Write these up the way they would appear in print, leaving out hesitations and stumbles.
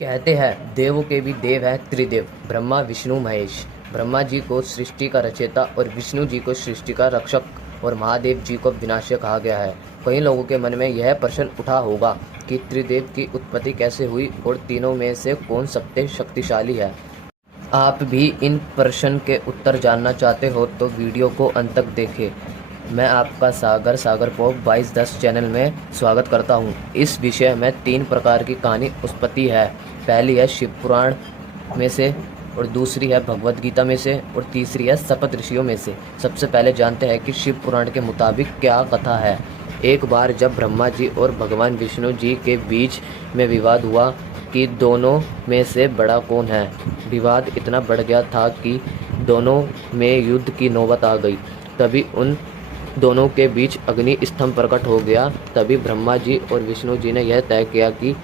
कहते हैं देवों के भी देव है त्रिदेव, ब्रह्मा विष्णु महेश। ब्रह्मा जी को सृष्टि का रचयिता और विष्णु जी को सृष्टि का रक्षक और महादेव जी को विनाशक कहा गया है। कई लोगों के मन में यह प्रश्न उठा होगा कि त्रिदेव की उत्पत्ति कैसे हुई और तीनों में से कौन सबसे शक्तिशाली है। आप भी इन प्रश्न के उत्तर जानना चाहते हो तो वीडियो को अंत तक देखें। मैं आपका सागर पॉप 2210 चैनल में स्वागत करता हूं। इस विषय में 3 प्रकार की कहानी उत्पत्ति है। पहली है शिव पुराण में से, और दूसरी है भगवद गीता में से, और तीसरी है सप्त ऋषियों में से। सबसे पहले जानते हैं कि शिव पुराण के मुताबिक क्या कथा है। एक बार जब ब्रह्मा जी और भगवान विष्णु जी के बीच में विवाद हुआ कि दोनों में से बड़ा कौन है। विवाद इतना बढ़ गया था कि दोनों में युद्ध की नौबत आ गई। तभी उन दोनों के बीच अग्नि स्तंभ प्रकट हो गया। तभी ब्रह्मा जी और विष्णु जी ने यह तय किया कि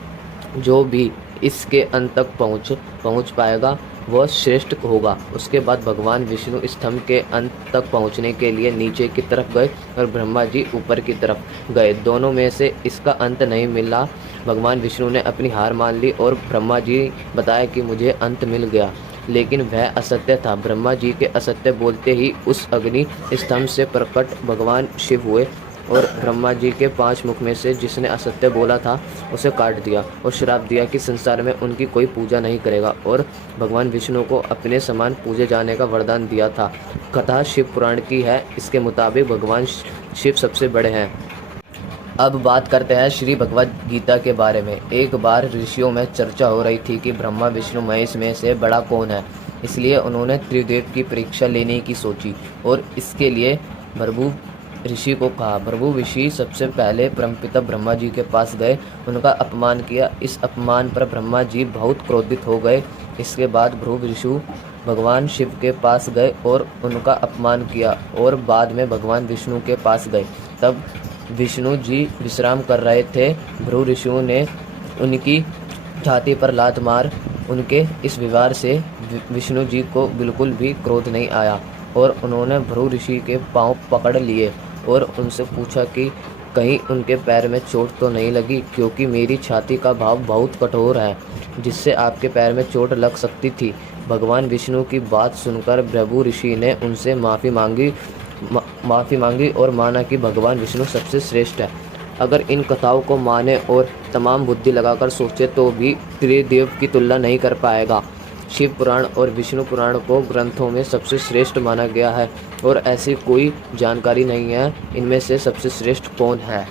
जो भी इसके अंत तक पहुँच पाएगा वह श्रेष्ठ होगा। उसके बाद भगवान विष्णु स्तंभ के अंत तक पहुँचने के लिए नीचे की तरफ गए और ब्रह्मा जी ऊपर की तरफ गए। दोनों में से इसका अंत नहीं मिला। भगवान विष्णु ने अपनी हार मान ली और ब्रह्मा जी बताया कि मुझे अंत मिल गया, लेकिन वह असत्य था। ब्रह्मा जी के असत्य बोलते ही उस अग्नि स्तंभ से प्रकट भगवान शिव हुए और ब्रह्मा जी के 5 मुख में से जिसने असत्य बोला था उसे काट दिया और श्राप दिया कि संसार में उनकी कोई पूजा नहीं करेगा, और भगवान विष्णु को अपने समान पूजे जाने का वरदान दिया था। कथा शिव पुराण की है। इसके मुताबिक भगवान शिव सबसे बड़े हैं। अब बात करते हैं श्री भगवद गीता के बारे में। एक बार ऋषियों में चर्चा हो रही थी कि ब्रह्मा विष्णु महेश में से बड़ा कौन है। इसलिए उन्होंने त्रिदेव की परीक्षा लेने की सोची और इसके लिए भृगु ऋषि को कहा। भृगु ऋषि सबसे पहले परमपिता ब्रह्मा जी के पास गए, उनका अपमान किया। इस अपमान पर ब्रह्मा जी बहुत क्रोधित हो गए। इसके बाद भृगु ऋषि भगवान शिव के पास गए और उनका अपमान किया और बाद में भगवान विष्णु के पास गए। तब विष्णु जी विश्राम कर रहे थे। भृगु ऋषियों ने उनकी छाती पर लात मार। उनके इस व्यवहार से विष्णु जी को बिल्कुल भी क्रोध नहीं आया और उन्होंने भृगु ऋषि के पांव पकड़ लिए और उनसे पूछा कि कहीं उनके पैर में चोट तो नहीं लगी, क्योंकि मेरी छाती का भाव बहुत कठोर है जिससे आपके पैर में चोट लग सकती थी। भगवान विष्णु की बात सुनकर भृगु ऋषि ने उनसे माफ़ी मांगी और माना कि भगवान विष्णु सबसे श्रेष्ठ है। अगर इन कथाओं को माने और तमाम बुद्धि लगाकर सोचे तो भी त्रिदेव की तुलना नहीं कर पाएगा। शिव पुराण और विष्णु पुराण को ग्रंथों में सबसे श्रेष्ठ माना गया है और ऐसी कोई जानकारी नहीं है इनमें से सबसे श्रेष्ठ कौन है।